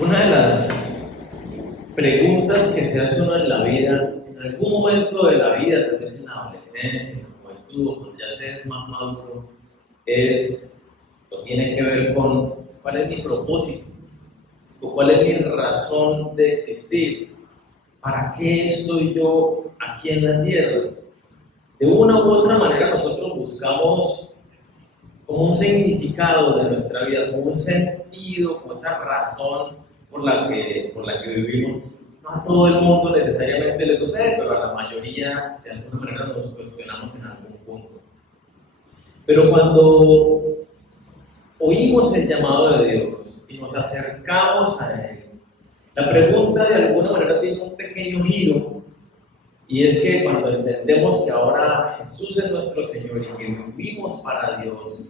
Una de las preguntas que se hace uno en la vida, en algún momento de la vida, tal vez en la adolescencia, en la juventud, cuando ya se es más maduro, tiene que ver con cuál es mi propósito, cuál es mi razón de existir, para qué estoy yo aquí en la tierra. De una u otra manera nosotros buscamos como un significado de nuestra vida, como un sentido, como esa razón por la que vivimos. No a todo el mundo necesariamente le sucede, pero a la mayoría de alguna manera nos cuestionamos en algún punto. Pero cuando oímos el llamado de Dios y nos acercamos a Él, la pregunta de alguna manera tiene un pequeño giro, y es que cuando entendemos que ahora Jesús es nuestro Señor y que vivimos para Dios,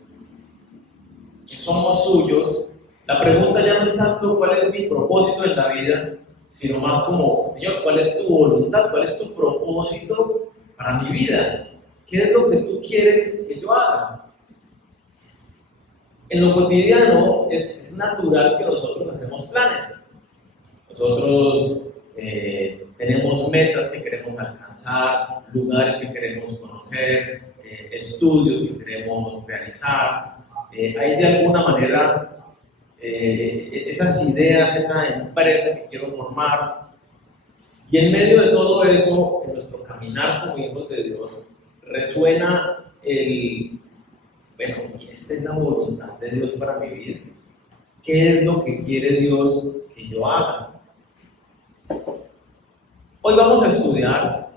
que somos suyos, la pregunta ya no es tanto cuál es mi propósito en la vida, sino más como, Señor, ¿cuál es tu voluntad? ¿Cuál es tu propósito para mi vida? ¿Qué es lo que tú quieres que yo haga? En lo cotidiano es natural que nosotros hacemos planes. Nosotros tenemos metas que queremos alcanzar, lugares que queremos conocer, estudios que queremos realizar. Hay de alguna manera esas ideas, esa empresa que quiero formar. Y en medio de todo eso, en nuestro caminar como hijos de Dios, resuena y esta es la voluntad de Dios para mi vida. ¿Qué es lo que quiere Dios que yo haga? Hoy vamos a estudiar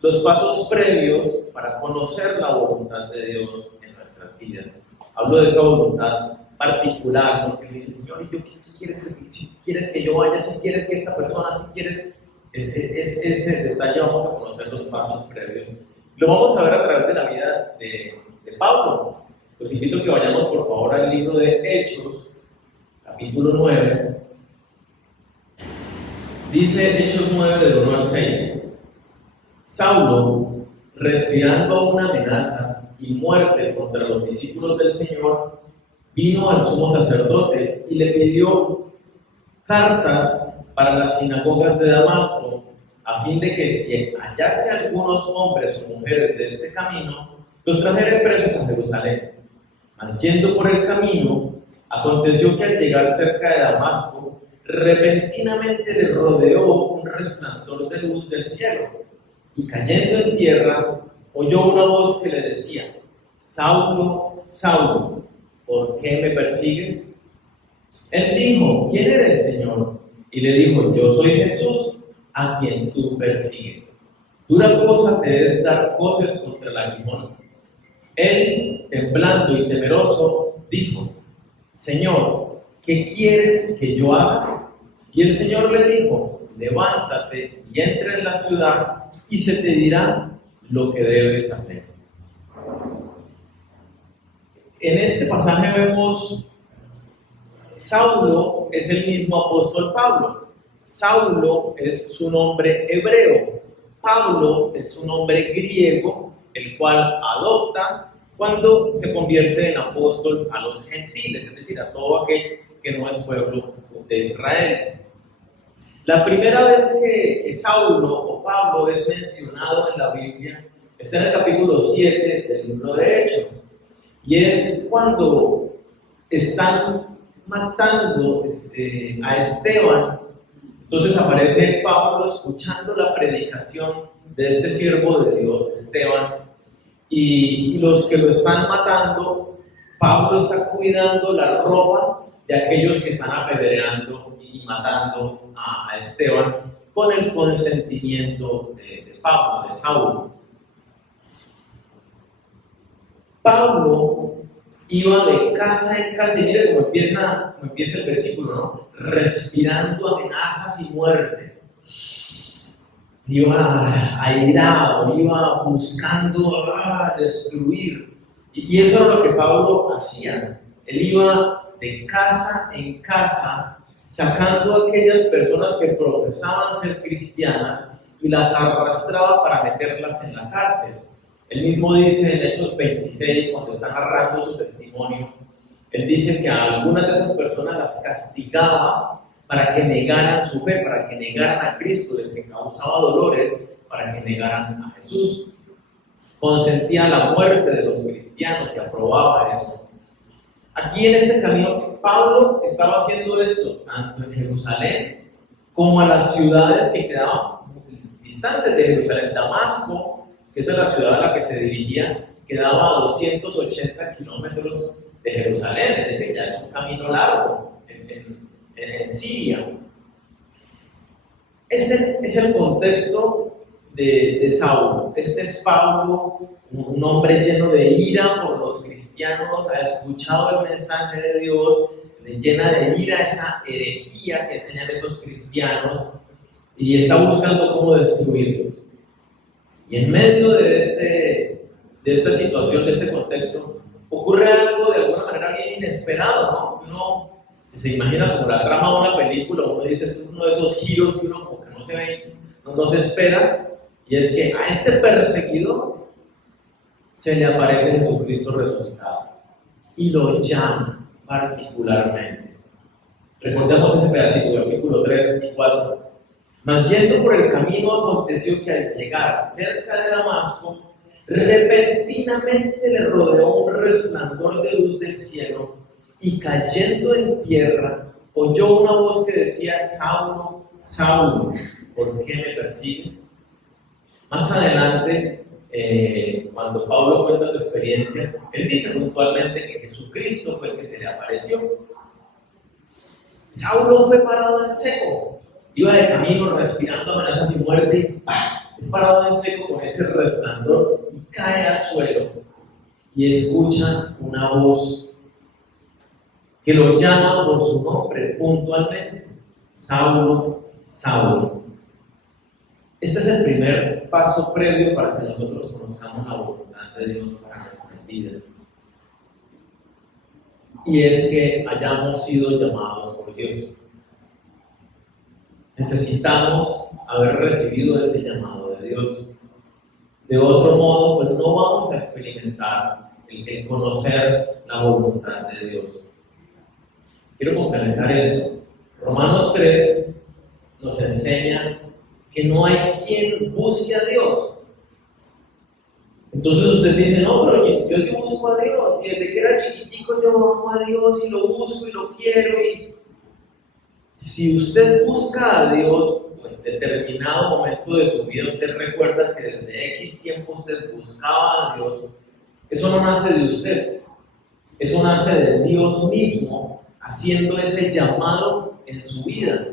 los pasos previos para conocer la voluntad de Dios en nuestras vidas. Hablo de esa voluntad particular, porque me dice, Señor, ¿y yo qué quieres? Si quieres que yo vaya, si quieres que esta persona, si quieres, ese detalle vamos a conocer los pasos previos. Lo vamos a ver a través de la vida de Pablo. Los invito a que vayamos por favor al libro de Hechos, capítulo 9. Dice Hechos 9 del 1 al 6. Saulo, respirando aún amenazas y muerte contra los discípulos del Señor, vino al sumo sacerdote y le pidió cartas para las sinagogas de Damasco, a fin de que si hallase algunos hombres o mujeres de este camino, los trajera presos a Jerusalén. Mas yendo por el camino, aconteció que al llegar cerca de Damasco, repentinamente le rodeó un resplandor de luz del cielo, y cayendo en tierra, oyó una voz que le decía: Saulo, Saulo, ¿por qué me persigues? Él dijo: ¿quién eres, Señor? Y le dijo: yo soy Jesús, a quien tú persigues. Dura cosa te es dar coces contra el aguijón. Él, temblando y temeroso, dijo: Señor, ¿qué quieres que yo haga? Y el Señor le dijo: levántate y entra en la ciudad, y se te dirá lo que debes hacer. En este pasaje vemos, Saulo es el mismo apóstol Pablo. Saulo es su nombre hebreo. Pablo es un nombre griego, el cual adopta cuando se convierte en apóstol a los gentiles, es decir, a todo aquel que no es pueblo de Israel. La primera vez que Saulo o Pablo es mencionado en la Biblia está en el capítulo 7 del libro de Hechos, y es cuando están matando a Esteban. Entonces aparece Pablo escuchando la predicación de este siervo de Dios, Esteban, y los que lo están matando, Pablo está cuidando la ropa de aquellos que están apedreando y matando a Esteban con el consentimiento de Pablo, de Saulo. Pablo iba de casa en casa, y mire cómo empieza el versículo, ¿no? Respirando amenazas y muerte. Iba airado, iba buscando destruir. Y eso era lo que Pablo hacía. Él iba de casa en casa, sacando a aquellas personas que profesaban ser cristianas y las arrastraba para meterlas en la cárcel. Él mismo dice en Hechos 26, cuando está narrando su testimonio, él dice que a algunas de esas personas las castigaba para que negaran su fe, para que negaran a Cristo, les causaba dolores, para que negaran a Jesús. Consentía la muerte de los cristianos y aprobaba eso. Aquí en este camino, Pablo estaba haciendo esto tanto en Jerusalén como a las ciudades que quedaban distantes de Jerusalén. Damasco, que esa es la ciudad a la que se dirigía, quedaba a 280 kilómetros de Jerusalén, es decir, ya es un camino largo en Siria. Este es el contexto de Saulo. Este es Pablo, un hombre lleno de ira por los cristianos, ha escuchado el mensaje de Dios, le llena de ira esa herejía que enseñan esos cristianos y está buscando cómo destruirlos. Y en medio de esta situación, de este contexto, ocurre algo de alguna manera bien inesperado, ¿no? Uno, si se imagina como la trama de una película, uno dice, es uno de esos giros que uno como que no se ve, no se espera, y es que a este perseguidor se le aparece Jesucristo resucitado y lo llama particularmente. Recordemos ese pedacito, versículo 3 y 4. Mas yendo por el camino aconteció que al llegar cerca de Damasco, repentinamente le rodeó un resplandor de luz del cielo y cayendo en tierra, oyó una voz que decía: Saulo, Saulo, ¿por qué me persigues? Más adelante, cuando Pablo cuenta su experiencia, él dice puntualmente que Jesucristo fue el que se le apareció. Saulo fue parado en seco, iba de camino respirando amenazas y muerte y ¡pam! Es parado en seco con ese resplandor y cae al suelo y escucha una voz que lo llama por su nombre puntualmente: Saulo, Saulo. Este es el primer paso previo para que nosotros conozcamos la voluntad de Dios para nuestras vidas. Y es que hayamos sido llamados por Dios. Necesitamos haber recibido ese llamado de Dios. De otro modo, pues no vamos a experimentar el conocer la voluntad de Dios. Quiero complementar esto. Romanos 3 nos enseña que no hay quien busque a Dios. Entonces usted dice: no, pero yo sí busco a Dios, y desde que era chiquitico yo amo a Dios y lo busco y lo quiero. Y si usted busca a Dios en determinado momento de su vida, usted recuerda que desde X tiempo usted buscaba a Dios, eso no nace de usted, eso nace de Dios mismo haciendo ese llamado en su vida.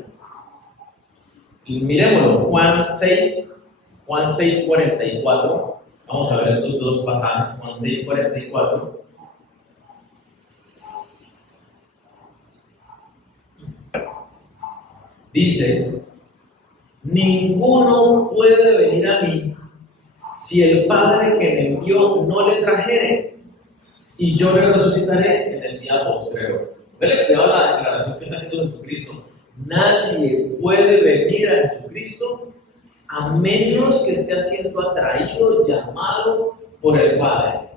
Y miremoslo, Juan 6:44. Vamos a ver estos dos pasajes, Juan 6:44. Dice: ninguno puede venir a mí si el Padre que me envió no le trajere, y yo le resucitaré en el día postrero. ¿Vale? Cuidado la declaración que está haciendo Jesucristo. Nadie puede venir a Jesucristo a menos que esté siendo atraído, llamado por el Padre.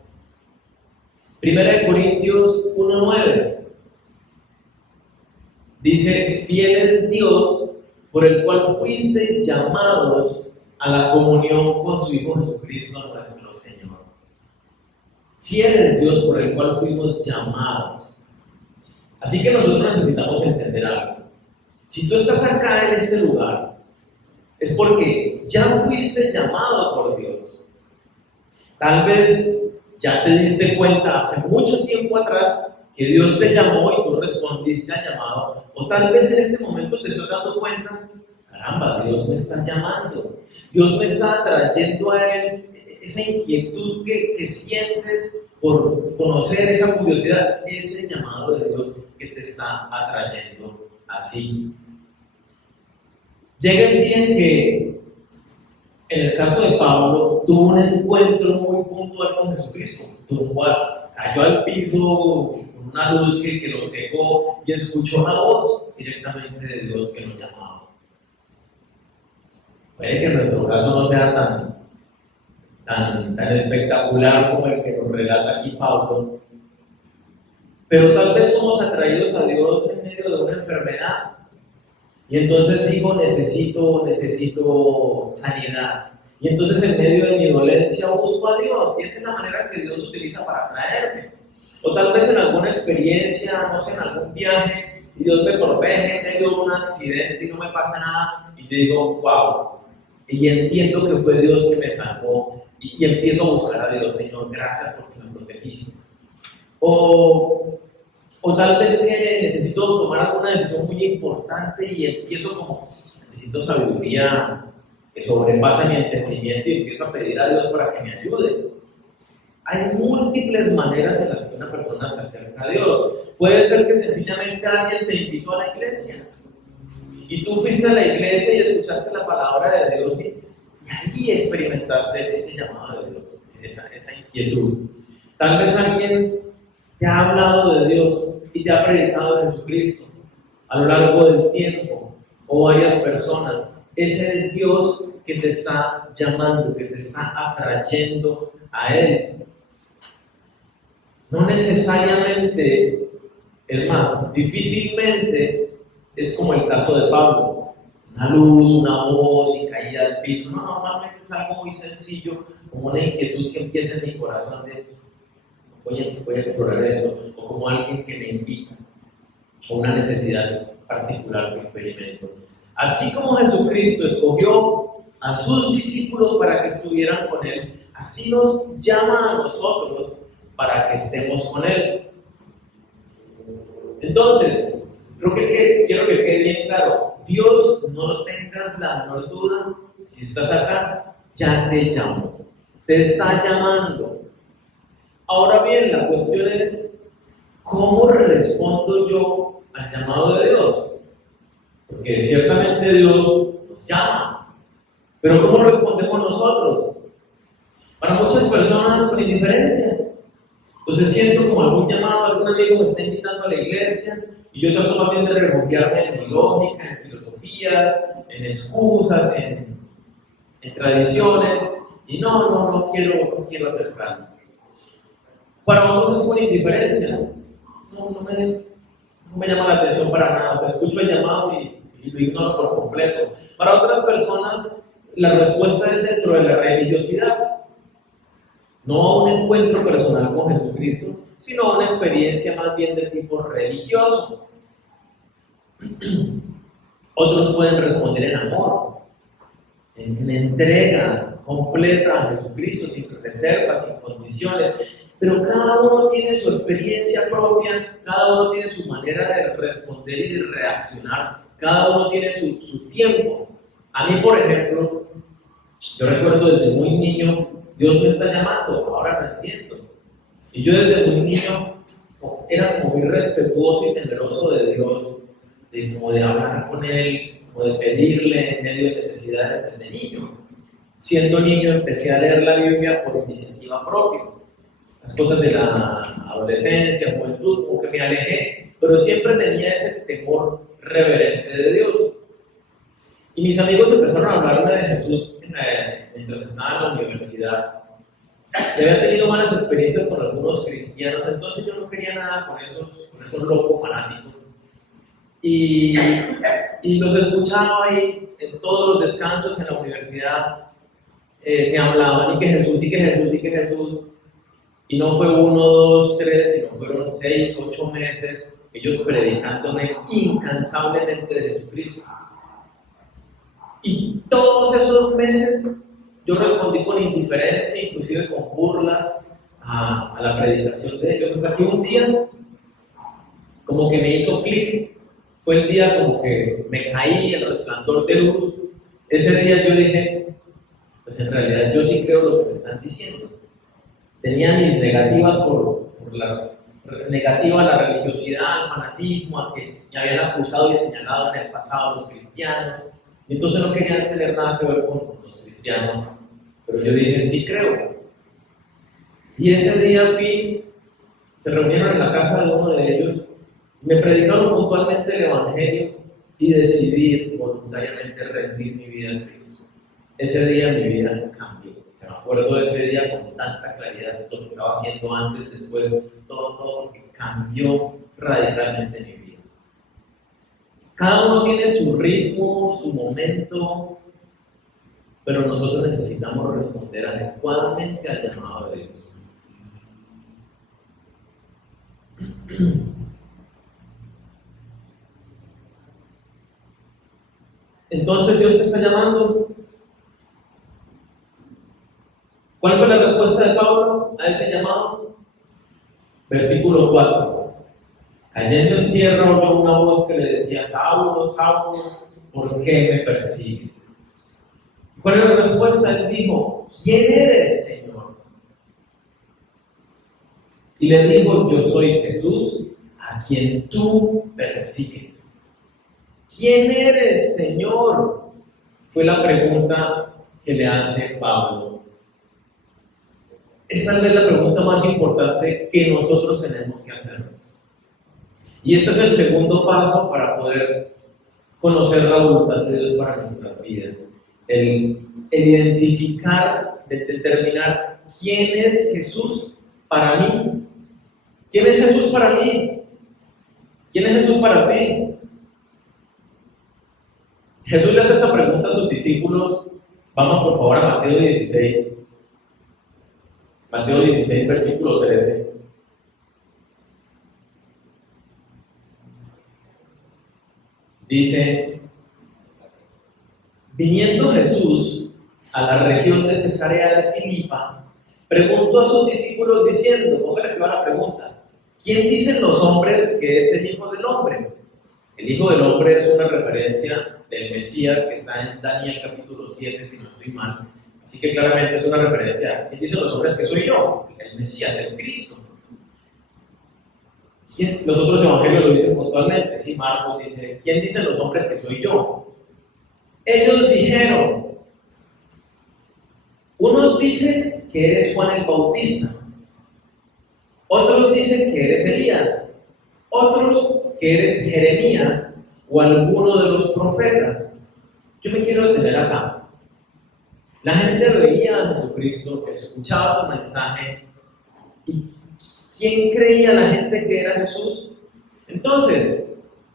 1 Corintios 1:9 dice: fiel es Dios por el cual fuisteis llamados a la comunión con su Hijo Jesucristo nuestro Señor. Fiel es Dios por el cual fuimos llamados. Así que nosotros necesitamos entender algo. Si tú estás acá en este lugar, es porque ya fuiste llamado por Dios. Tal vez ya te diste cuenta hace mucho tiempo atrás que Dios te llamó y tú respondiste al llamado. O tal vez en este momento te estás dando cuenta: caramba, Dios me está llamando. Dios me está atrayendo a Él. Esa inquietud que sientes por conocer, esa curiosidad, ese llamado de Dios que te está atrayendo así. Llega el día en que, en el caso de Pablo, tuvo un encuentro muy puntual con Jesucristo. Cayó al piso con una luz que lo cegó y escuchó la voz directamente de Dios que lo llamaba. Puede que en nuestro caso no sea tan espectacular como el que nos relata aquí Pablo, pero tal vez somos atraídos a Dios en medio de una enfermedad, Y entonces digo, necesito sanidad. Y entonces en medio de mi dolencia busco a Dios. Y esa es la manera que Dios utiliza para traerme. O tal vez en alguna experiencia, no sé, en algún viaje, y Dios me protege en medio de un accidente y no me pasa nada. Y yo digo, wow. Y entiendo que fue Dios que me salvó. Y empiezo a buscar a Dios, Señor, gracias porque me protegiste. O tal vez que necesito tomar alguna decisión muy importante y empiezo como, necesito sabiduría que sobrepasa mi entendimiento y empiezo a pedir a Dios para que me ayude. Hay múltiples maneras en las que una persona se acerca a Dios. Puede ser que sencillamente alguien te invitó a la iglesia y tú fuiste a la iglesia y escuchaste la palabra de Dios y ahí experimentaste ese llamado de Dios, esa inquietud. Tal vez alguien te ha hablado de Dios y te ha predicado de Jesucristo a lo largo del tiempo, o varias personas. Ese es Dios que te está llamando, que te está atrayendo a Él. No necesariamente, es más, difícilmente es como el caso de Pablo. Una luz, una voz y caída al piso. No, normalmente es algo muy sencillo, como una inquietud que empieza en mi corazón de voy a explorar esto, o como alguien que me invita, o una necesidad particular que experimento. Así como Jesucristo escogió a sus discípulos para que estuvieran con Él, así nos llama a nosotros para que estemos con Él. Entonces, quiero que quede bien claro, Dios, no lo tengas la menor duda, si estás acá, ya te llamo, te está llamando. Ahora bien, la cuestión es, ¿cómo respondo yo al llamado de Dios? Porque ciertamente Dios nos llama, pero ¿cómo respondemos nosotros? Para muchas personas con indiferencia. Entonces siento como algún llamado, algún amigo me está invitando a la iglesia y yo trato más bien de refugiarme en mi lógica, en filosofías, en excusas, en tradiciones y no quiero acercarme. Para otros es con indiferencia, no me llama la atención para nada, o sea, escucho el llamado y lo ignoro por completo. Para otras personas, la respuesta es dentro de la religiosidad, no a un encuentro personal con Jesucristo, sino a una experiencia más bien de tipo religioso. Otros pueden responder en amor, en entrega completa a Jesucristo, sin reservas, sin condiciones. Pero cada uno tiene su experiencia propia, cada uno tiene su manera de responder y de reaccionar, cada uno tiene su tiempo. A mí, por ejemplo, yo recuerdo desde muy niño, Dios me está llamando, ahora lo entiendo. Y yo desde muy niño era como muy respetuoso y temeroso de Dios, como de hablar con Él, como de pedirle en medio de necesidades desde niño. Siendo niño empecé a leer la Biblia por iniciativa propia. Las cosas de la adolescencia, juventud, como que me alejé, pero siempre tenía ese temor reverente de Dios. Y mis amigos empezaron a hablarme de Jesús mientras estaba en la universidad. Y había tenido malas experiencias con algunos cristianos, entonces yo no quería nada con esos locos fanáticos. Y los escuchaba ahí en todos los descansos en la universidad. Me hablaban, y que Jesús. Y no fue 1, 2, 3, sino fueron 6, 8 meses ellos predicándome incansablemente de Jesucristo. Y todos esos meses yo respondí con indiferencia, inclusive con burlas a la predicación de ellos. Hasta que un día, como que me hizo clic, fue el día como que me caí el resplandor de luz. Ese día yo dije, pues en realidad yo sí creo lo que me están diciendo. Tenía mis negativas por la negativa a la religiosidad, al fanatismo, a que me habían acusado y señalado en el pasado los cristianos. Y entonces no querían tener nada que ver con los cristianos. Pero yo dije, sí creo. Y ese día se reunieron en la casa de uno de ellos, me predicaron puntualmente el Evangelio y decidí voluntariamente rendir mi vida a Cristo. Ese día mi vida cambió. Me acuerdo de ese día con tanta claridad, lo que estaba haciendo antes, después, todo porque cambió radicalmente mi vida. Cada uno tiene su ritmo, su momento, pero nosotros necesitamos responder adecuadamente al llamado de Dios. Entonces Dios te está llamando. ¿Cuál fue la respuesta de Pablo a ese llamado? Versículo 4. Cayendo en tierra oyó una voz que le decía: Saulo, Saulo, ¿por qué me persigues? ¿Cuál era la respuesta? Él dijo: ¿quién eres, Señor? Y le dijo: yo soy Jesús, a quien tú persigues. ¿Quién eres, Señor? Fue la pregunta que le hace Pablo. Es tal vez la pregunta más importante que nosotros tenemos que hacernos. Y este es el segundo paso para poder conocer la voluntad de Dios para nuestras vidas. El identificar, el determinar quién es Jesús para mí. ¿Quién es Jesús para mí? ¿Quién es Jesús para ti? Jesús le hace esta pregunta a sus discípulos. Vamos por favor a Mateo 16. Mateo 16, versículo 13. Dice: viniendo Jesús a la región de Cesarea de Filipa, preguntó a sus discípulos diciendo, póngale que va la pregunta: ¿quién dicen los hombres que es el Hijo del Hombre? El Hijo del Hombre es una referencia del Mesías que está en Daniel capítulo 7, si no estoy mal. Así que claramente es una referencia. ¿Quién dicen los hombres que soy yo? El Mesías, el Cristo. Los otros evangelios lo dicen puntualmente, ¿sí? Marcos dice: ¿quién dicen los hombres que soy yo? Ellos dijeron: unos dicen que eres Juan el Bautista, otros dicen que eres Elías, otros que eres Jeremías o alguno de los profetas. Yo me quiero detener acá. La gente veía a Jesucristo, escuchaba su mensaje. ¿Y quién creía la gente que era Jesús? Entonces,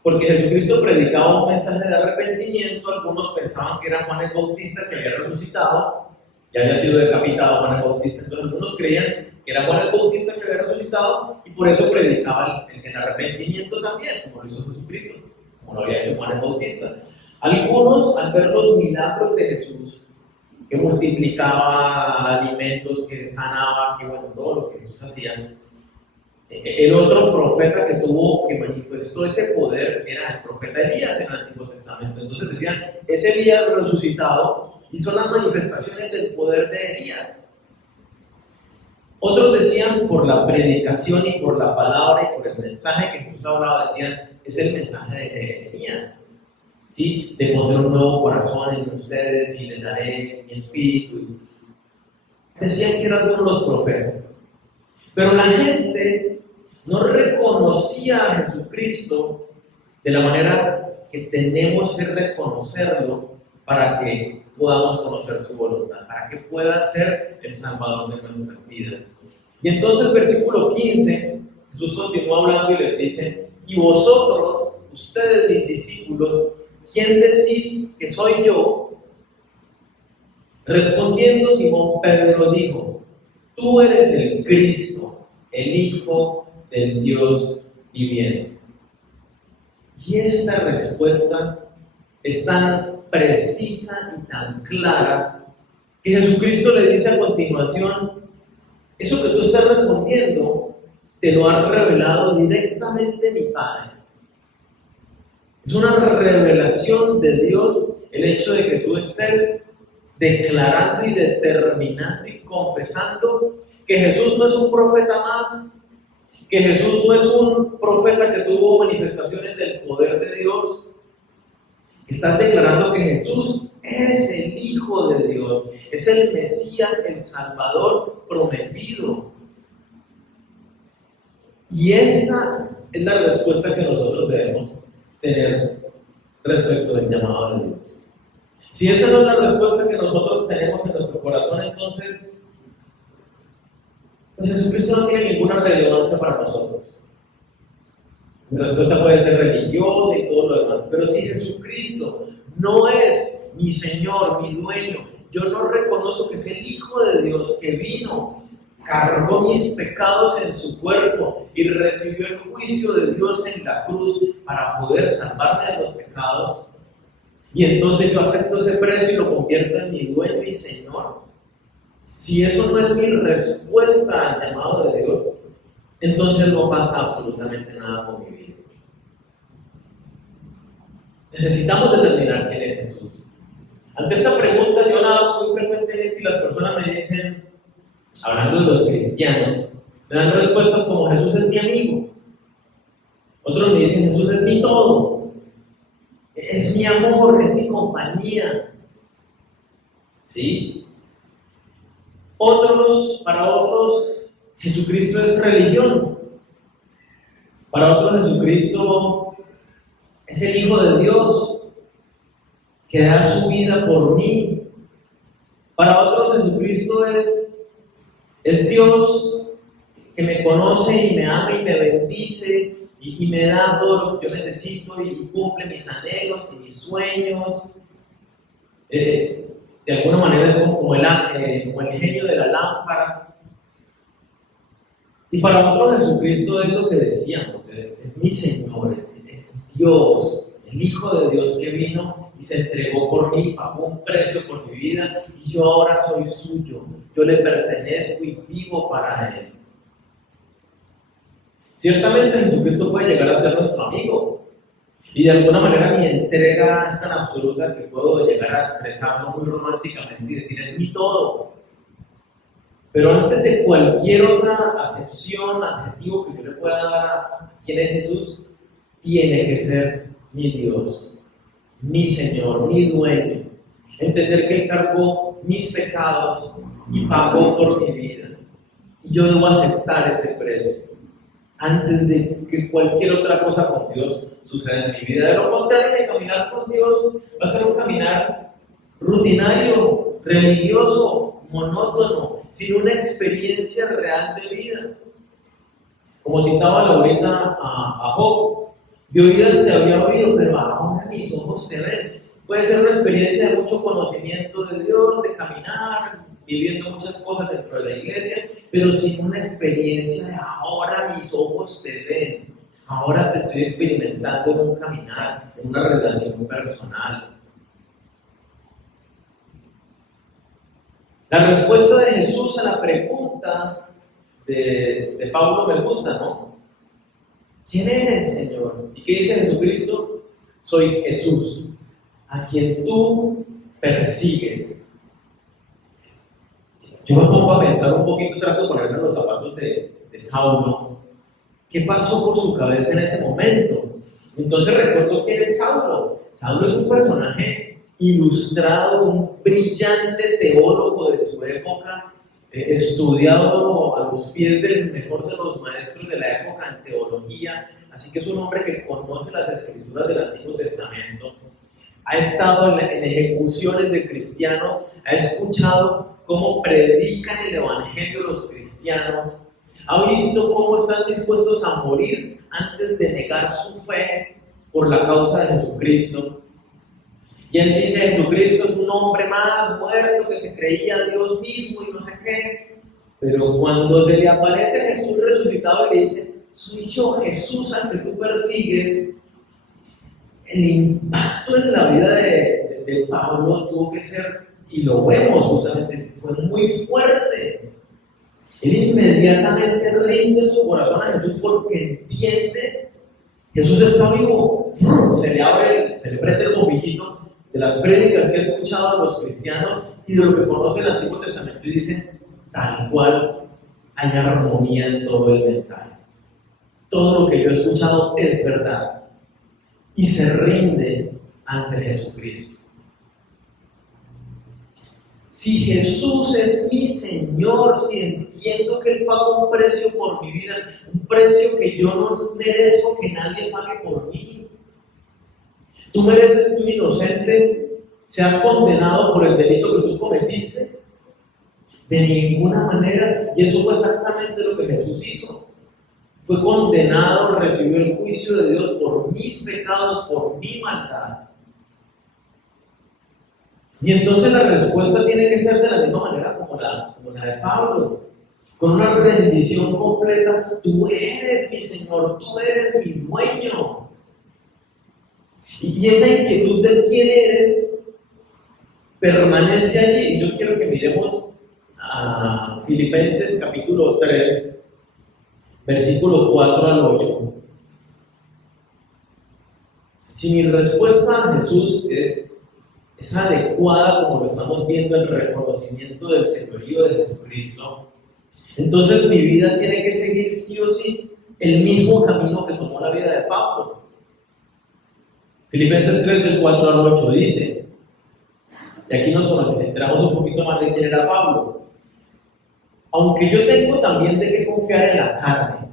porque Jesucristo predicaba un mensaje de arrepentimiento, algunos pensaban que era Juan el Bautista que había resucitado, ya había sido decapitado Juan el Bautista, entonces algunos creían que era Juan el Bautista que había resucitado y por eso predicaba el arrepentimiento también, como lo hizo Jesucristo, como lo había hecho Juan el Bautista. Algunos, al ver los milagros de Jesús, que multiplicaba alimentos, que sanaba, que bueno, todo lo que Jesús hacía, el otro profeta que manifestó ese poder era el profeta Elías en el Antiguo Testamento. Entonces decían: es Elías resucitado, y son las manifestaciones del poder de Elías. Otros decían, por la predicación y por la palabra y por el mensaje que Jesús hablaba, decían: es el mensaje de Jeremías, ¿sí? De poner un nuevo corazón en ustedes y les daré mi espíritu. Decían que eran algunos de los profetas. Pero la gente no reconocía a Jesucristo de la manera que tenemos que reconocerlo para que podamos conocer su voluntad, para que pueda ser el Salvador de nuestras vidas. Y entonces, versículo 15, Jesús continúa hablando y les dice: y vosotros, ustedes mis discípulos, ¿quién decís que soy yo? Respondiendo Simón Pedro dijo: tú eres el Cristo, el Hijo del Dios viviente. Y esta respuesta es tan precisa y tan clara que Jesucristo le dice a continuación: eso que tú estás respondiendo te lo ha revelado directamente mi Padre. Es una revelación de Dios el hecho de que tú estés declarando y determinando y confesando que Jesús no es un profeta más, que Jesús no es un profeta que tuvo manifestaciones del poder de Dios. Estás declarando que Jesús es el Hijo de Dios, es el Mesías, el Salvador prometido. Y esta es la respuesta que nosotros debemos tener respecto del llamado de Dios. Si esa no es la respuesta que nosotros tenemos en nuestro corazón, entonces pues Jesucristo no tiene ninguna relevancia para nosotros. Mi respuesta puede ser religiosa y todo lo demás, pero si Jesucristo no es mi Señor, mi dueño, yo no reconozco que es el Hijo de Dios que vino, cargó mis pecados en su cuerpo y recibió el juicio de Dios en la cruz para poder salvarme de los pecados, y entonces yo acepto ese precio y lo convierto en mi dueño y Señor. Si eso no es mi respuesta al llamado de Dios, entonces no pasa absolutamente nada con mi vida. Necesitamos determinar quién es Jesús. Ante esta pregunta yo la hago muy frecuentemente y las personas me dicen, hablando de los cristianos, me dan respuestas como: Jesús es mi amigo. Otros me dicen: Jesús es mi todo, es mi amor, es mi compañía. ¿Sí? Para otros, Jesucristo es religión. Para otros, Jesucristo es el Hijo de Dios que da su vida por mí. Para otros, Jesucristo es Dios que me conoce y me ama y me bendice y me da todo lo que yo necesito y cumple mis anhelos y mis sueños. De alguna manera es como el genio de la lámpara. Y para otros, Jesucristo es lo que decíamos, es mi Señor, es Dios, el Hijo de Dios que vino y se entregó por mí, pagó un precio por mi vida y yo ahora soy suyo, yo le pertenezco y vivo para Él. Ciertamente Jesucristo puede llegar a ser nuestro amigo y de alguna manera mi entrega es tan absoluta que puedo llegar a expresarlo muy románticamente y decir: es mi todo. Pero antes de cualquier otra acepción, adjetivo que yo le pueda dar a quién es Jesús, tiene que ser mi Dios, mi Señor, mi dueño. Entender que Él cargó mis pecados y pagó por mi vida. Y yo debo aceptar ese precio antes de que cualquier otra cosa con Dios suceda en mi vida. De lo contrario, el caminar con Dios va a ser un caminar rutinario, religioso, monótono, sin una experiencia real de vida. Como citaba Laurita a Job: de oídas te había oído, pero ahora mis ojos te ven. Puede ser una experiencia de mucho conocimiento de Dios, de caminar, viviendo muchas cosas dentro de la iglesia, pero sin una experiencia de ahora mis ojos te ven, ahora te estoy experimentando en un caminar, en una relación personal. La respuesta de Jesús a la pregunta de Pablo me gusta, ¿no? ¿Quién eres, Señor? ¿Y qué dice Jesucristo? Soy Jesús, a quien tú persigues. Yo me pongo a pensar un poquito, trato de ponerme en los zapatos de Saulo. ¿Qué pasó por su cabeza en ese momento? Entonces recuerdo quién es Saulo. Saulo es un personaje ilustrado, un brillante teólogo de su época, estudiado a los pies del mejor de los maestros de la época en teología, así que es un hombre que conoce las escrituras del Antiguo Testamento, ha estado en ejecuciones de cristianos, ha escuchado cómo predican el evangelio los cristianos, ha visto cómo están dispuestos a morir antes de negar su fe por la causa de Jesucristo. Y él dice: Jesucristo es un hombre más muerto que se creía Dios mismo y no sé qué. Pero cuando se le aparece Jesús resucitado y le dice: soy yo, Jesús, al que tú persigues, el impacto en la vida de Pablo tuvo que ser, y lo vemos justamente, fue muy fuerte. Él inmediatamente rinde su corazón a Jesús porque entiende: Jesús está vivo. Se le prende el bombillito de las prédicas que ha escuchado a los cristianos y de lo que conoce el Antiguo Testamento, y dice: tal cual hay armonía en todo el mensaje. Todo lo que yo he escuchado es verdad. Y se rinde ante Jesucristo. Si Jesús es mi Señor, si entiendo que Él pagó un precio por mi vida, un precio que yo no merezco que nadie pague por mí. ¿Tú mereces que un inocente sea condenado por el delito que tú cometiste? De ninguna manera. Y eso fue exactamente lo que Jesús hizo. fue condenado, recibió el juicio de Dios por mis pecados, por mi maldad. Y entonces la respuesta tiene que ser de la misma manera como la de Pablo, con una rendición completa. Tú eres mi Señor, tú eres mi dueño. Y esa inquietud de quién eres permanece allí. Yo quiero que miremos a Filipenses capítulo 3, versículo 4 al 8. Si mi respuesta a Jesús es adecuada, como lo estamos viendo, el reconocimiento del señorío de Jesucristo, entonces mi vida tiene que seguir sí o sí el mismo camino que tomó la vida de Pablo. Filipenses 3, del 4 al 8 dice, y aquí nos enteramos un poquito más de quién era Pablo. Aunque yo tengo también de qué confiar en la carne,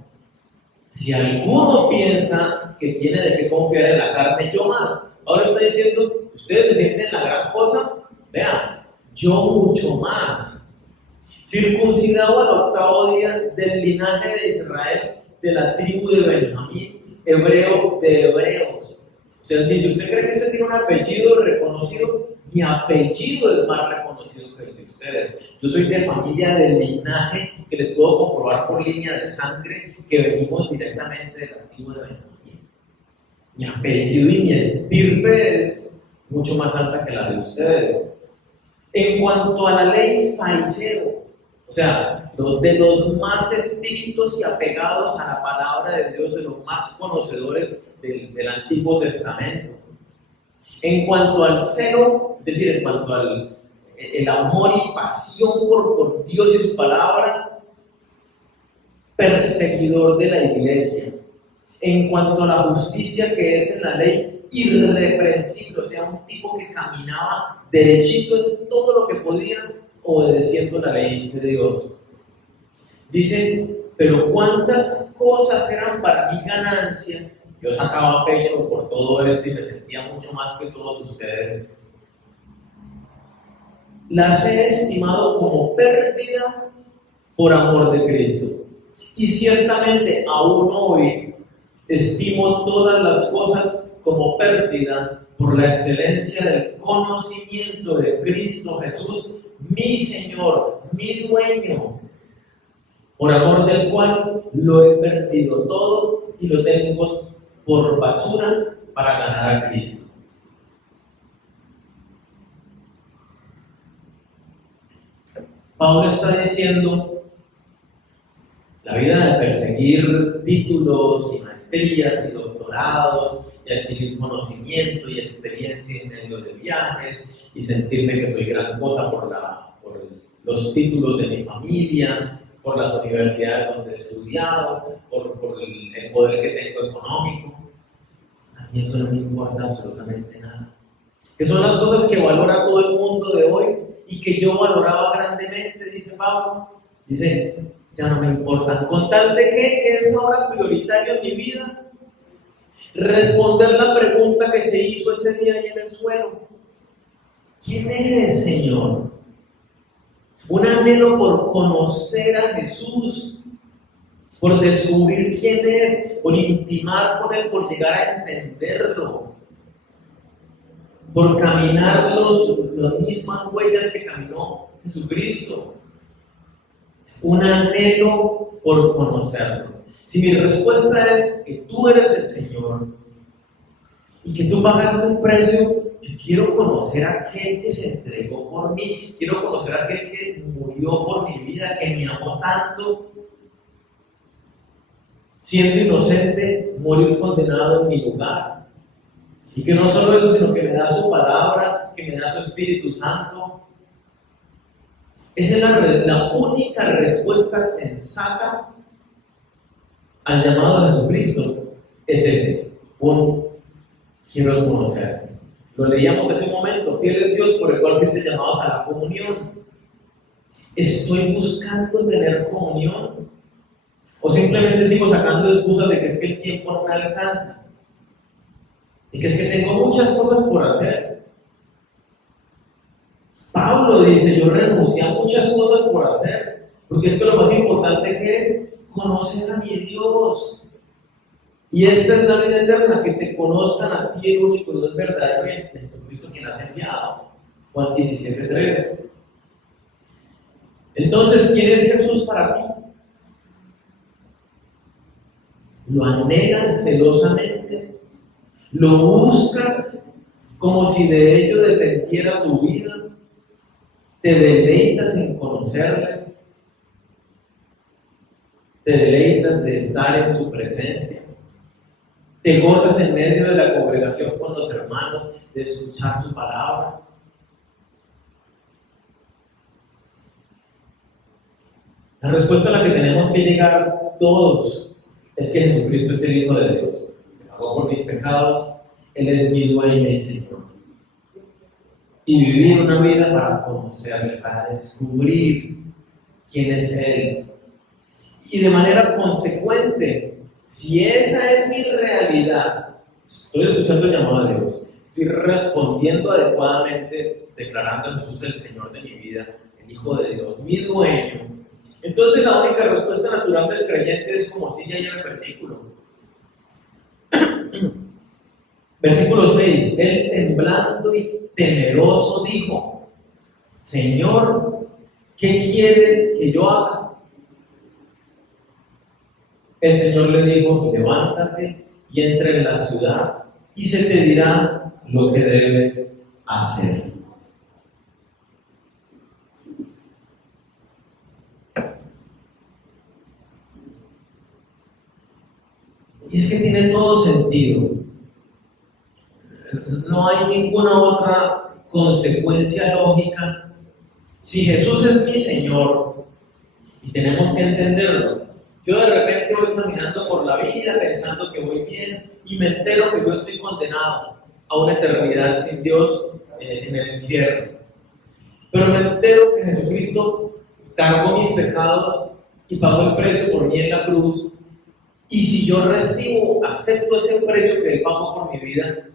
si alguno piensa que tiene de qué confiar en la carne, yo más. Ahora está diciendo, ustedes se sienten la gran cosa, vean, yo mucho más. Circuncidado al 8º día del linaje de Israel, de la tribu de Benjamín, hebreo de hebreos. O sea, él dice, ¿usted cree que usted tiene un apellido reconocido? Mi apellido es más reconocido que el de ustedes. Yo soy de familia del linaje que les puedo comprobar por línea de sangre que venimos directamente de la tribu de Benjamín. Mi apellido y mi estirpe es mucho más alta que la de ustedes. En cuanto a la ley, fariseo, o sea, de los más estrictos y apegados a la palabra de Dios, de los más conocedores del Antiguo Testamento. En cuanto al celo, es decir, en cuanto al el amor y pasión por Dios y su palabra, perseguidor de la iglesia. En cuanto a la justicia que es en la ley, irreprensible, o sea, un tipo que caminaba derechito en todo lo que podía, obedeciendo la ley de Dios. Dice, pero cuántas cosas eran para mi ganancia. Yo sacaba pecho por todo esto y me sentía mucho más que todos ustedes. Las he estimado como pérdida por amor de Cristo. Y ciertamente aún hoy estimo todas las cosas como pérdida por la excelencia del conocimiento de Cristo Jesús, mi Señor, mi dueño, por amor del cual lo he perdido todo y lo tengo por basura para ganar a Cristo. Pablo está diciendo, la vida de perseguir títulos y maestrías y doctorados y adquirir conocimiento y experiencia en medio de viajes y sentirme que soy gran cosa por los títulos de mi familia, por las universidades donde he estudiado, por el poder que tengo económico. A mí eso no me importa absolutamente nada. Que son las cosas que valora todo el mundo de hoy y que yo valoraba grandemente, dice Pablo. Dice, ya no me importan. ¿Con tal de qué es ahora prioritario en mi vida? Responder la pregunta que se hizo ese día ahí en el suelo. ¿Quién eres, Señor? Un anhelo por conocer a Jesús, por descubrir quién es, por intimar con Él, por llegar a entenderlo, por caminar las mismas huellas que caminó Jesucristo. Un anhelo por conocerlo. Si mi respuesta es que tú eres el Señor y que tú pagaste un precio, yo quiero conocer a aquel que se entregó por mí, quiero conocer a aquel que murió por mi vida, que me amó tanto, siendo inocente, morir condenado en mi lugar. Y que no solo eso, sino que me da su palabra, que me da su Espíritu Santo. Esa es la única respuesta sensata al llamado de Jesucristo. Es ese, quiero conocerte. Lo leíamos hace un momento, fiel es Dios por el cual fuiste llamados a la comunión. ¿Estoy buscando tener comunión? ¿O simplemente sigo sacando excusas de que es que el tiempo no me alcanza? Y que es que tengo muchas cosas por hacer. Pablo dice, yo renuncié a muchas cosas por hacer, porque es que lo más importante que es conocer a mi Dios. Y esta es la vida eterna, que te conozcan a ti, el único Dios verdaderamente, Jesucristo quien has enviado. Juan 17:3. Entonces, ¿quién es Jesús para ti? ¿Lo anhelas celosamente? ¿Lo buscas como si de ello dependiera tu vida? ¿Te deleitas en conocerle? ¿Te deleitas de estar en su presencia? ¿Te gozas en medio de la congregación con los hermanos de escuchar su palabra? La respuesta a la que tenemos que llegar todos es que Jesucristo es el Hijo de Dios. Me pagó por mis pecados, Él es mi dueño y Señor. Y vivir una vida para conocerle, para descubrir quién es Él. Y de manera consecuente, si esa es mi realidad, estoy escuchando el llamado de Dios, estoy respondiendo adecuadamente, declarando a Jesús el Señor de mi vida, el Hijo de Dios, mi dueño. Entonces la única respuesta natural del creyente es como sigue ahí en el versículo. Versículo 6, él temblando y temeroso dijo: Señor, ¿qué quieres que yo haga? El Señor le dijo: levántate y entra en la ciudad y se te dirá lo que debes hacer. Y es que tiene todo sentido. No hay ninguna otra consecuencia lógica. Si Jesús es mi Señor, y tenemos que entenderlo, yo de repente voy caminando por la vida pensando que voy bien y me entero que yo estoy condenado a una eternidad sin Dios en el infierno. Pero me entero que Jesucristo cargó mis pecados y pagó el precio por mí en la cruz. Y si yo acepto ese precio que Él pagó por mi vida,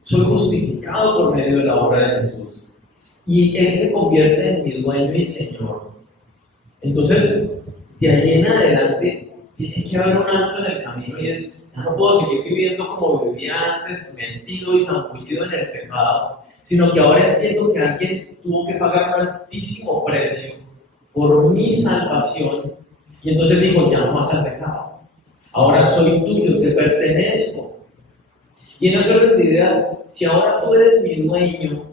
soy justificado por medio de la obra de Jesús. Y Él se convierte en mi dueño y Señor. Entonces, de ahí en adelante, tiene que haber un alto en el camino y es: ya no puedo seguir viviendo como vivía antes, metido y zambullido en el pecado, sino que ahora entiendo que alguien tuvo que pagar un altísimo precio por mi salvación. Y entonces digo: ya no más al pecado. Ahora soy tuyo, te pertenezco. Y en ese orden de ideas, si ahora tú eres mi dueño,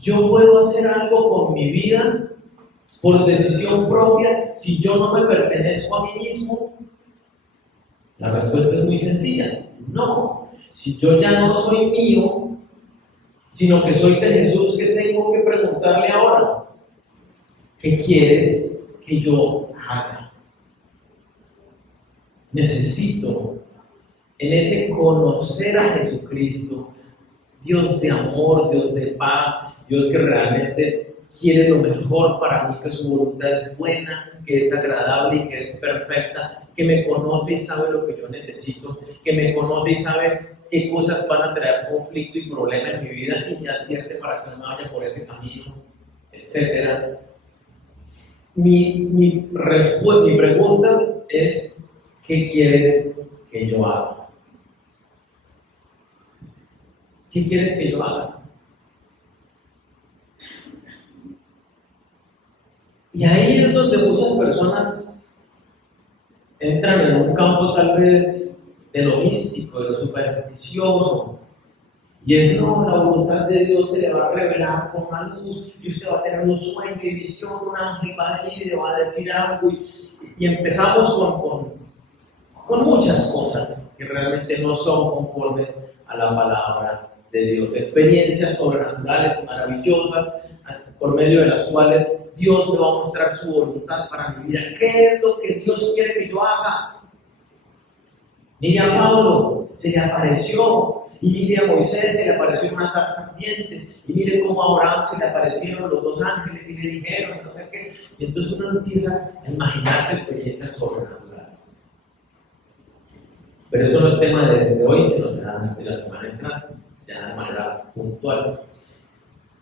yo puedo hacer algo con mi vida por decisión propia si yo no me pertenezco a mí mismo. La respuesta es muy sencilla: no. Si yo ya no soy mío, sino que soy de Jesús, ¿qué tengo que preguntarle ahora? ¿Qué quieres que yo haga? Necesito, en ese conocer a Jesucristo, Dios de amor, Dios de paz, Dios que realmente quiere lo mejor para mí, que su voluntad es buena, que es agradable y que es perfecta, que me conoce y sabe lo que yo necesito, que me conoce y sabe qué cosas van a traer conflicto y problema en mi vida y me advierte para que no vaya por ese camino, etc. Mi pregunta es: ¿qué quieres que yo haga? ¿Qué quieres que yo haga? Y ahí es donde muchas personas entran en un campo tal vez de lo místico, de lo supersticioso. Y es: no, la voluntad de Dios se le va a revelar con una luz y usted va a tener un sueño y visión, un ángel va a venir y le va a decir algo. Y empezamos con muchas cosas que realmente no son conformes a la palabra de Dios. Experiencias sobrenaturales y maravillosas por medio de las cuales Dios me va a mostrar su voluntad para mi vida. ¿Qué es lo que Dios quiere que yo haga? Mire a Pablo, se le apareció. Y mire a Moisés, se le apareció una zarza ardiente. Y mire cómo a Abraham se le aparecieron los dos ángeles y le dijeron, y no sé qué. Y entonces uno empieza a imaginarse experiencias sobrenaturales. Pero eso no es tema de hoy, sino será de la semana entrante, ya de manera puntual.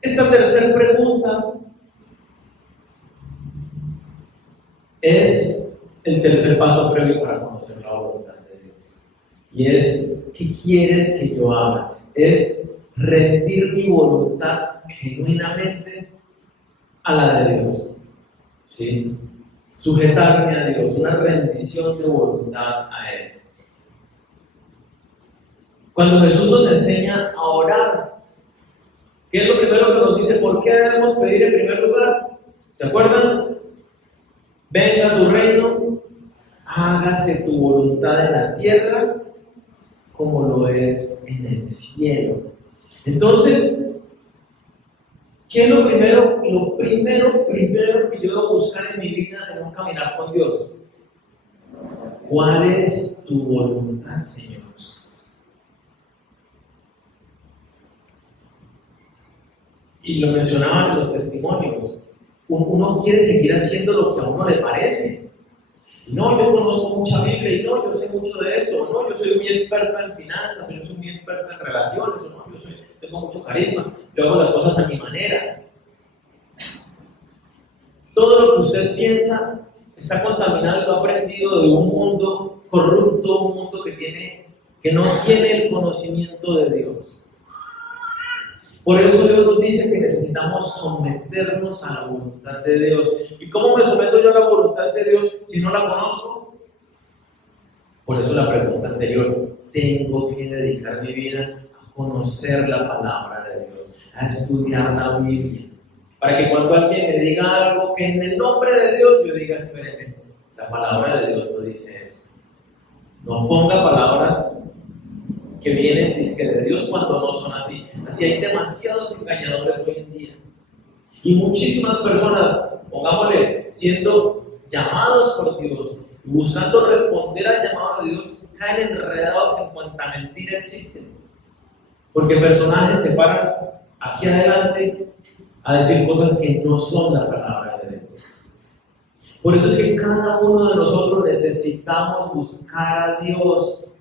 Esta tercera pregunta es el tercer paso previo para conocer la voluntad de Dios. Y es, ¿qué quieres que yo haga? Es rendir mi voluntad genuinamente a la de Dios. ¿Sí? Sujetarme a Dios, una rendición de voluntad a Él. Cuando Jesús nos enseña a orar, ¿qué es lo primero que nos dice? ¿Por qué debemos pedir en primer lugar? ¿Se acuerdan? Venga tu reino, hágase tu voluntad en la tierra como lo es en el cielo. Entonces, ¿qué es lo primero? Lo primero que yo debo buscar en mi vida en un caminar con Dios. ¿Cuál es tu voluntad, Señor? Y lo mencionaban en los testimonios. Uno quiere seguir haciendo lo que a uno le parece. No, yo conozco mucha Biblia, y no, yo sé mucho de esto, no, yo soy muy experto en finanzas, o yo soy muy experto en relaciones, o no, tengo mucho carisma, yo hago las cosas a mi manera. Todo lo que usted piensa está contaminado y lo ha aprendido de un mundo corrupto, un mundo que no tiene el conocimiento de Dios. Por eso Dios nos dice que necesitamos someternos a la voluntad de Dios. ¿Y cómo me someto yo a la voluntad de Dios si no la conozco? Por eso la pregunta anterior, tengo que dedicar mi vida a conocer la palabra de Dios, a estudiar la Biblia, para que cuando alguien me diga algo que en el nombre de Dios, yo diga, espérenme, la palabra de Dios no dice eso. No ponga palabras que vienen disque de Dios cuando no son así. Así hay demasiados engañadores hoy en día. Y muchísimas personas, pongámosle, siendo llamados por Dios, buscando responder al llamado de Dios, caen enredados en cuanta mentira existe. Porque personajes se paran aquí adelante a decir cosas que no son la palabra de Dios. Por eso es que cada uno de nosotros necesitamos buscar a Dios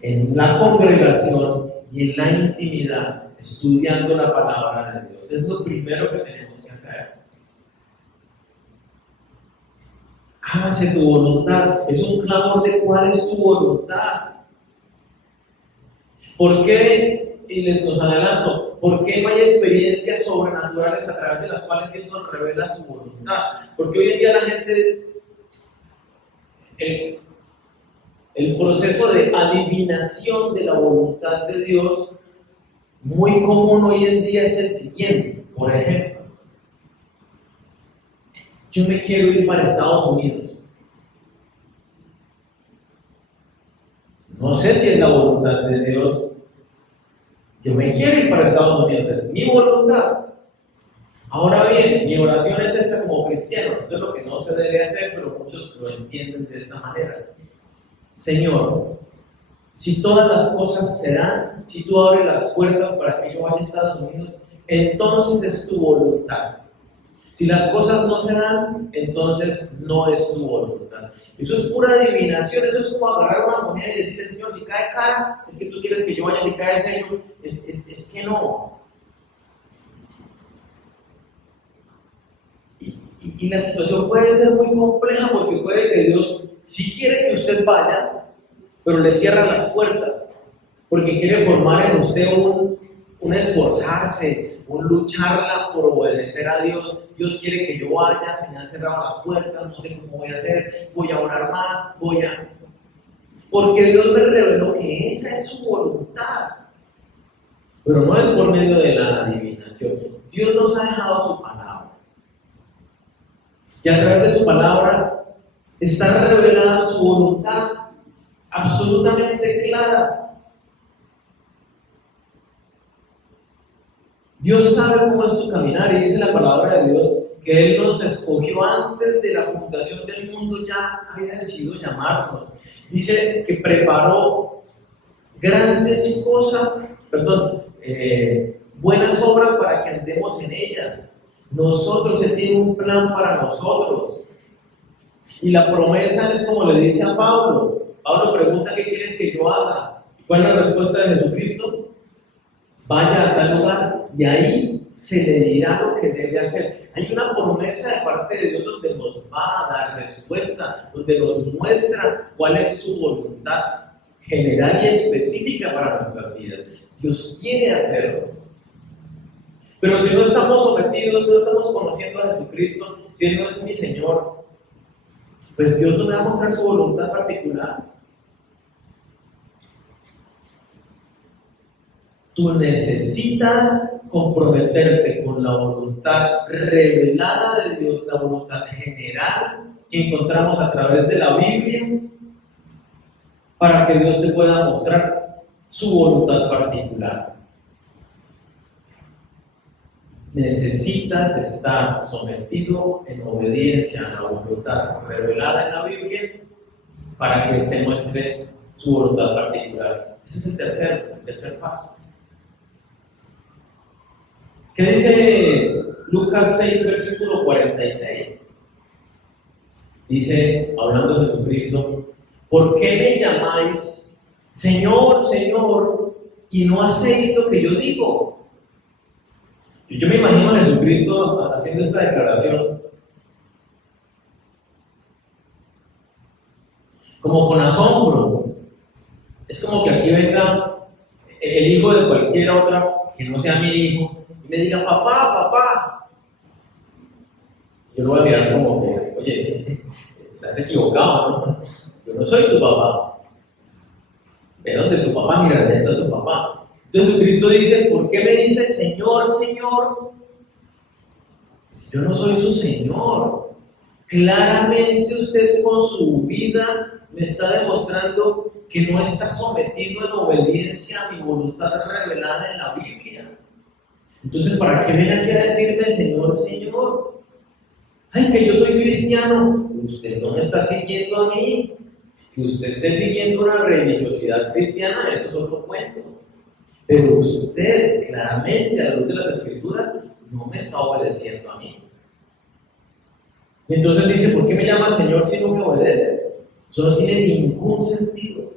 en la congregación y en la intimidad, estudiando la palabra de Dios. Es lo primero que tenemos que hacer. Hágase tu voluntad. Es un clamor de cuál es tu voluntad. ¿Por qué? Y nos adelanto, ¿por qué no hay experiencias sobrenaturales a través de las cuales Dios nos revela su voluntad? Porque hoy en día la gente, el proceso de adivinación de la voluntad de Dios, muy común hoy en día es el siguiente. Por ejemplo, yo me quiero ir para Estados Unidos. No sé si es la voluntad de Dios. Yo me quiero ir para Estados Unidos, es mi voluntad. Ahora bien, mi oración es esta como cristiano. Esto es lo que no se debe hacer, pero muchos lo entienden de esta manera. Señor, si todas las cosas se dan, si tú abres las puertas para que yo vaya a Estados Unidos, entonces es tu voluntad. Si las cosas no se dan, entonces no es tu voluntad. Eso es pura adivinación, eso es como agarrar una moneda y decirle, Señor, si cae cara, es que tú quieres que yo vaya, si cae sello, es que no. Y la situación puede ser muy compleja porque puede que Dios sí quiere que usted vaya, pero le cierra las puertas porque quiere formar en usted un esforzarse, un lucharla por obedecer a Dios. Dios quiere que yo vaya, se me han cerrado las puertas, no sé cómo voy a hacer, voy a orar más, porque Dios me reveló que esa es su voluntad. Pero no es por medio de la adivinación. Dios nos ha dejado su palabra. Y a través de su palabra está revelada su voluntad absolutamente clara. Dios sabe cómo es tu caminar y dice la palabra de Dios que Él nos escogió antes de la fundación del mundo, ya había decidido llamarnos. Dice que preparó grandes cosas, buenas obras para que andemos en ellas. Nosotros, Él tiene un plan para nosotros. Y la promesa es como le dice a Pablo. Pablo pregunta, ¿qué quieres que yo haga? ¿Y cuál es la respuesta de Jesucristo? Vaya a tal lugar y ahí se le dirá lo que debe hacer. Hay una promesa de parte de Dios donde nos va a dar respuesta, donde nos muestra cuál es su voluntad general y específica para nuestras vidas. Dios quiere hacerlo. Pero si no estamos sometidos, no estamos conociendo a Jesucristo, si Él no es mi Señor, pues Dios no me va a mostrar su voluntad particular. Tú necesitas comprometerte con la voluntad revelada de Dios, la voluntad general que encontramos a través de la Biblia, para que Dios te pueda mostrar su voluntad particular. Necesitas estar sometido en obediencia a la voluntad revelada en la Biblia para que te muestre su voluntad particular. Ese es el tercer paso. ¿Qué dice Lucas 6, versículo 46? Dice, hablando de Jesucristo, ¿por qué me llamáis Señor, Señor, y no hacéis lo que yo digo? Yo me imagino a Jesucristo haciendo esta declaración como con asombro. Es como que aquí venga el hijo de cualquier otra que no sea mi hijo y me diga, papá, papá. Yo lo voy a mirar como que, oye, estás equivocado, ¿no? Yo no soy tu papá. Ve donde tu papá, mira, ahí está tu papá. Entonces Cristo dice, ¿por qué me dice Señor, Señor? Yo no soy su Señor. Claramente usted con su vida me está demostrando que no está sometido en obediencia a mi voluntad revelada en la Biblia. Entonces, ¿para qué viene aquí a decirme Señor, Señor? Ay, que yo soy cristiano. Usted no me está siguiendo a mí. Que usted esté siguiendo una religiosidad cristiana, eso es otro cuento. Pero usted, claramente, a la luz de las Escrituras, no me está obedeciendo a mí. Y entonces dice, ¿por qué me llamas Señor si no me obedeces? Eso no tiene ningún sentido.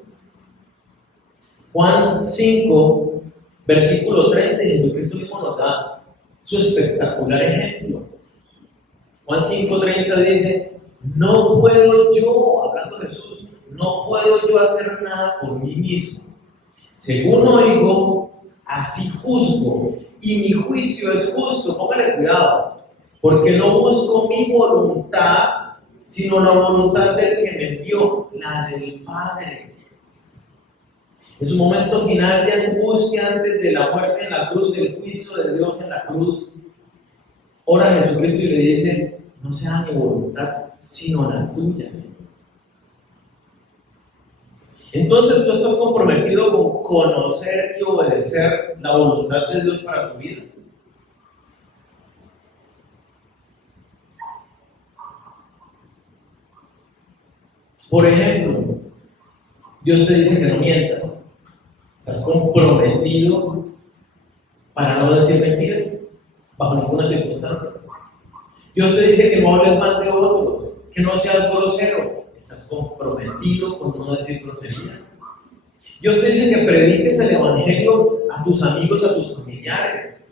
Juan 5, versículo 30, Jesucristo mismo nos da su espectacular ejemplo. Juan 5:30 dice, no puedo yo, hablando Jesús, no puedo yo hacer nada por mí mismo. Según oigo, así juzgo, y mi juicio es justo. Póngale cuidado, porque no busco mi voluntad, sino la voluntad del que me envió, la del Padre. En su momento final de angustia antes de la muerte en la cruz, del juicio de Dios en la cruz, ora a Jesucristo y le dice, no sea mi voluntad, sino la tuya, Señor. Entonces tú estás comprometido con conocer y obedecer la voluntad de Dios para tu vida. Por ejemplo, Dios te dice que no mientas. Estás comprometido para no decir mentiras bajo ninguna circunstancia. Dios te dice que no hables mal de otros, que no seas grosero. Estás comprometido con no decir groserías. Dios te dice que prediques el evangelio a tus amigos, a tus familiares.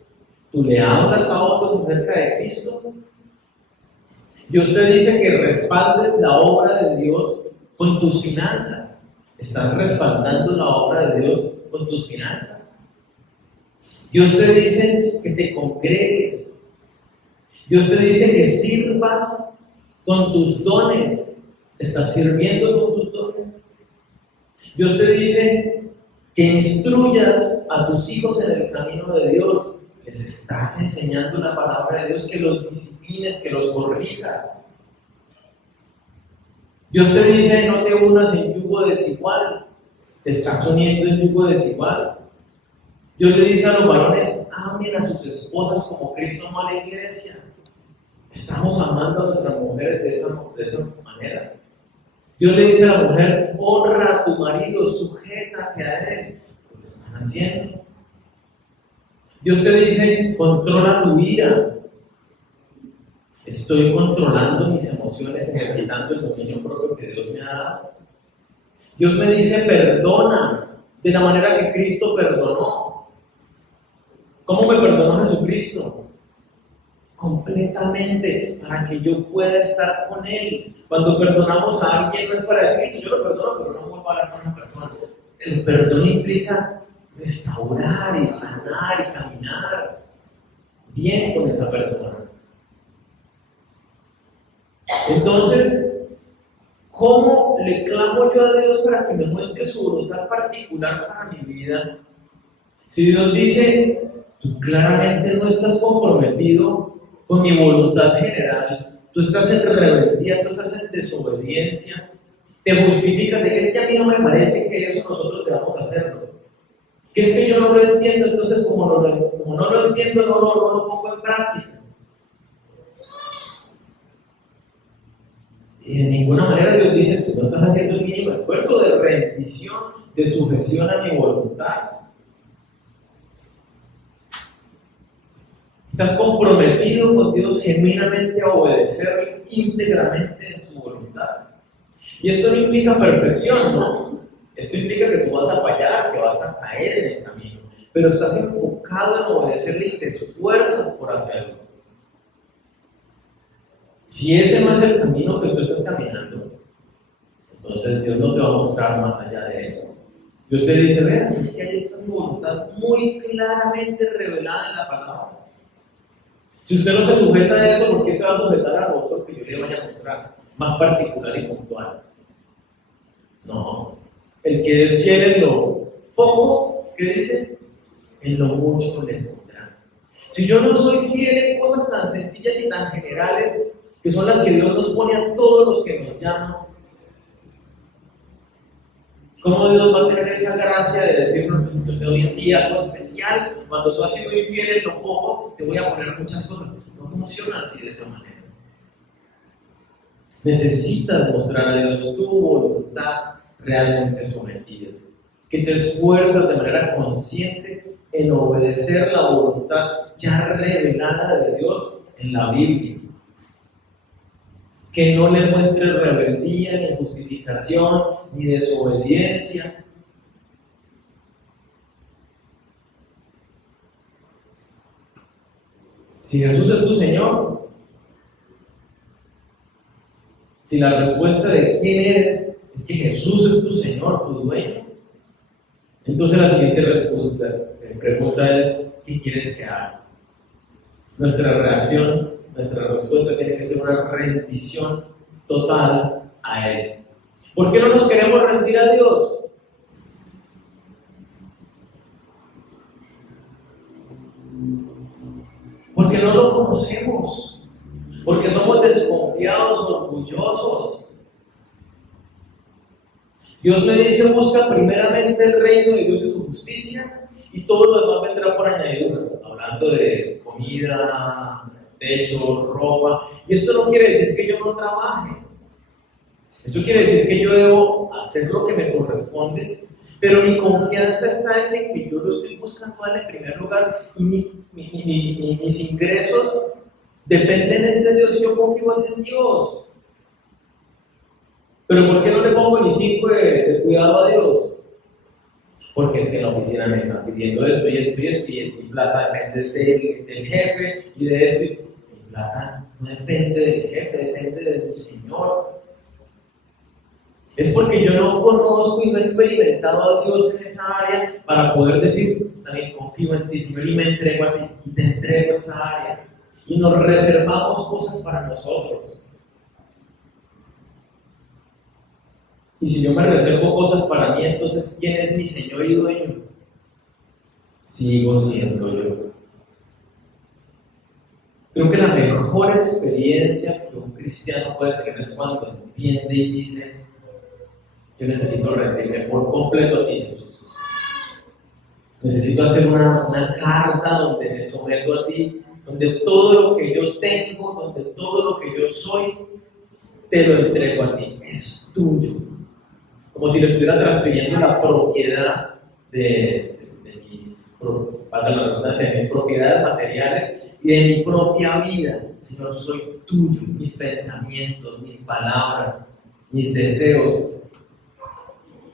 ¿Tú le hablas a otros acerca de Cristo? Dios te dice que respaldes la obra de Dios con tus finanzas. ¿Estás respaldando la obra de Dios con tus finanzas? Dios te dice que te congregues. Dios te dice que sirvas con tus dones. ¿Estás sirviendo con tus dones? Dios te dice que instruyas a tus hijos en el camino de Dios. Les estás enseñando la palabra de Dios, que los disciplines, que los corrijas. Dios te dice, no te unas en yugo desigual. Te estás uniendo en yugo desigual. Dios le dice a los varones, amen a sus esposas como Cristo amó a la iglesia. Estamos amando a nuestras mujeres de esa manera. Dios le dice a la mujer, honra a tu marido, sujétate a él. Lo están haciendo. Dios te dice, controla tu ira. Estoy controlando mis emociones, ejercitando el dominio propio que Dios me ha dado. Dios me dice, perdona de la manera que Cristo perdonó. ¿Cómo me perdonó Jesucristo? Completamente, para que yo pueda estar con Él. Cuando perdonamos a alguien no es para decir, "Listo, yo lo perdono, pero no vuelvo a hablar con una persona". El perdón implica restaurar y sanar y caminar bien con esa persona. Entonces, ¿cómo le clamo yo a Dios para que me muestre su voluntad particular para mi vida? Si Dios dice, tú claramente no estás comprometido con mi voluntad general, tú estás en rebeldía, tú estás en desobediencia, te justificas de que es que a mí no me parece que eso nosotros debamos hacerlo, que es que yo no lo entiendo, entonces como no lo entiendo, no lo pongo en práctica. Y de ninguna manera Dios dice, tú no estás haciendo el mínimo esfuerzo de rendición, de sujeción a mi voluntad. Estás comprometido con Dios genuinamente a obedecerle íntegramente en su voluntad. Y esto no implica perfección, ¿no? Esto implica que tú vas a fallar, que vas a caer en el camino, pero estás enfocado en obedecerle y te esfuerzas por hacerlo. Si ese no es el camino que tú estás caminando, entonces Dios no te va a mostrar más allá de eso. Y usted dice, vean, es que ahí está mi voluntad muy claramente revelada en la palabra. Si usted no se sujeta a eso, ¿por qué se va a sujetar a lo otro que yo le vaya a mostrar? Más particular y puntual. No. El que es fiel en lo poco, ¿qué dice? En lo mucho le pondrá. Si yo no soy fiel en cosas tan sencillas y tan generales, que son las que Dios nos pone a todos los que nos llaman, ¿cómo Dios va a tener esa gracia de decirnos, yo te doy a ti algo especial? Cuando tú has sido infiel en lo poco, te voy a poner muchas cosas. No funciona así de esa manera. Necesitas mostrar a Dios tu voluntad realmente sometida, que te esfuerzas de manera consciente en obedecer la voluntad ya revelada de Dios en la Biblia. Que no le muestres rebeldía, ni justificación, ni desobediencia. Si Jesús es tu Señor, si la respuesta de quién eres es que Jesús es tu Señor, tu dueño, entonces la siguiente pregunta es, ¿qué quieres que haga? Nuestra reacción, nuestra respuesta tiene que ser una rendición total a Él. ¿Por qué no nos queremos rendir a Dios? Porque no lo conocemos, porque somos desconfiados, orgullosos. Dios me dice, busca primeramente el reino de Dios y su justicia, y todo lo demás vendrá por añadidura. Hablando de comida, techo, ropa. Y esto no quiere decir que yo no trabaje. Eso quiere decir que yo debo hacer lo que me corresponde, pero mi confianza está en que yo lo estoy buscando en primer lugar y mis ingresos dependen de Dios y yo confío en Dios. Pero ¿por qué no le pongo ni 5 de cuidado a Dios? Porque es que en la oficina me están pidiendo esto y esto y esto, y mi plata depende del jefe y de esto. Mi plata no depende del jefe, depende de mi Señor. Es porque yo no conozco y no he experimentado a Dios en esa área para poder decir, está bien, confío en ti, Señor, y me entrego a ti, y te entrego esta área. Y nos reservamos cosas para nosotros. Y si yo me reservo cosas para mí, entonces, ¿quién es mi Señor y dueño? Sigo siendo yo. Creo que la mejor experiencia que un cristiano puede tener es cuando entiende y dice, yo necesito rendirme por completo a ti, Jesús. Necesito hacer una carta donde me someto a ti, donde todo lo que yo tengo, donde todo lo que yo soy, te lo entrego a ti. Es tuyo. Como si le estuviera transfiriendo la propiedad de mis propiedades materiales y de mi propia vida. Señor, soy tuyo, mis pensamientos, mis palabras, mis deseos.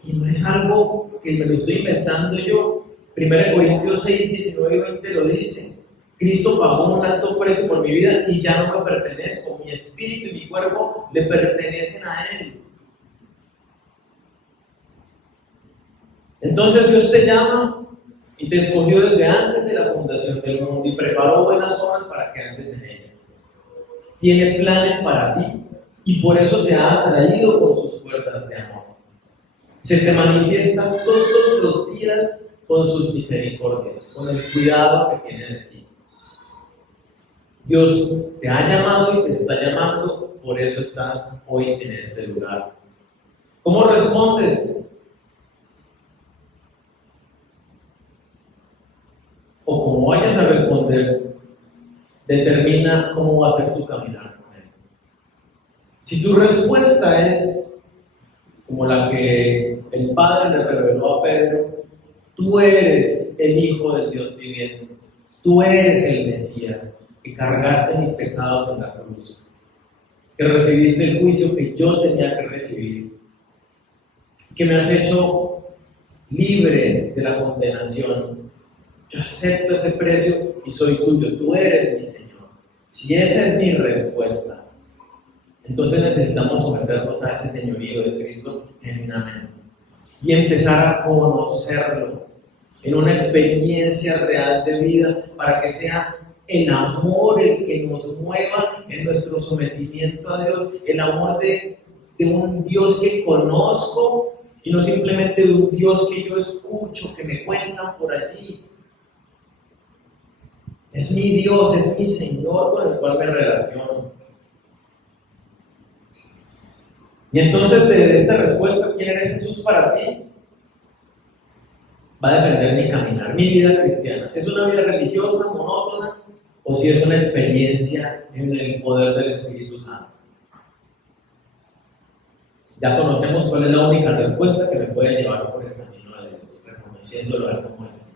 Y no es algo que me lo estoy inventando yo, 1 Corintios 6, 19 y 20 lo dice. Cristo pagó un alto precio por mi vida y ya no me pertenezco. Mi espíritu y mi cuerpo le pertenecen a Él. Entonces Dios te llama y te escogió desde antes de la fundación del mundo y preparó buenas obras para que andes en ellas. Tiene planes para ti y por eso te ha atraído con sus puertas de amor. Se te manifiesta todos los días con sus misericordias, con el cuidado que tiene de ti. Dios te ha llamado y te está llamando, por eso estás hoy en este lugar. ¿Cómo respondes? O como vayas a responder, determina cómo va a ser tu caminar con Él. Si tu respuesta es como la que el Padre le reveló a Pedro, tú eres el Hijo del Dios viviente, tú eres el Mesías, que cargaste mis pecados en la cruz, que recibiste el juicio que yo tenía que recibir, que me has hecho libre de la condenación. Yo acepto ese precio y soy tuyo, tú eres mi Señor. Si esa es mi respuesta, entonces necesitamos someternos a ese señorío de Cristo genuinamente y empezar a conocerlo en una experiencia real de vida para que sea el amor el que nos mueva en nuestro sometimiento a Dios, el amor de un Dios que conozco y no simplemente de un Dios que yo escucho, que me cuentan por allí. Es mi Dios, es mi Señor con el cual me relaciono. Y entonces de esta respuesta, ¿quién eres Jesús para ti? Va a depender mi caminar, mi vida cristiana. Si es una vida religiosa, monótona, o si es una experiencia en el poder del Espíritu Santo. Ya conocemos cuál es la única respuesta que me puede llevar por el camino de Dios, reconociéndolo a Él como el Señor.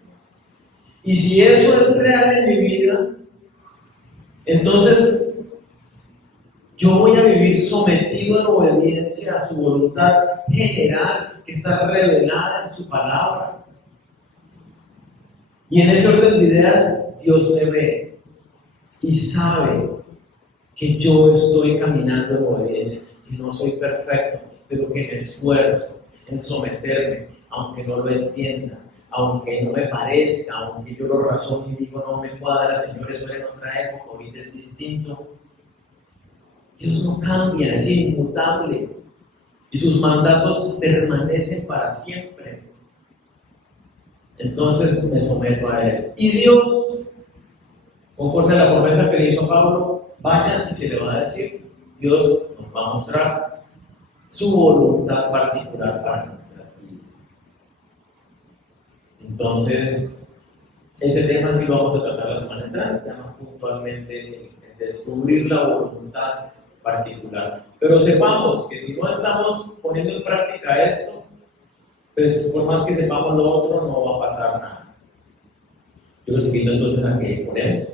Y si eso es real en mi vida, entonces yo voy a vivir sometido en obediencia a su voluntad general que está revelada en su palabra. Y en ese orden de ideas, Dios me ve y sabe que yo estoy caminando en obediencia, que no soy perfecto, pero que me esfuerzo en someterme, aunque no lo entienda, aunque no me parezca, aunque yo lo razone y digo no me cuadra, Señor, eso era en otra época, ahorita es distinto. Dios no cambia, es inmutable y sus mandatos permanecen para siempre. Entonces me someto a Él. Y Dios, conforme a la promesa que le hizo a Pablo, vaya y se le va a decir, Dios nos va a mostrar su voluntad particular para nuestras vidas. Entonces, ese tema sí lo vamos a tratar la semana entrante, ya más puntualmente el descubrir la voluntad particular. Pero sepamos que si no estamos poniendo en práctica esto, pues por más que sepamos lo otro, no va a pasar nada. Yo los invito entonces a que oremos.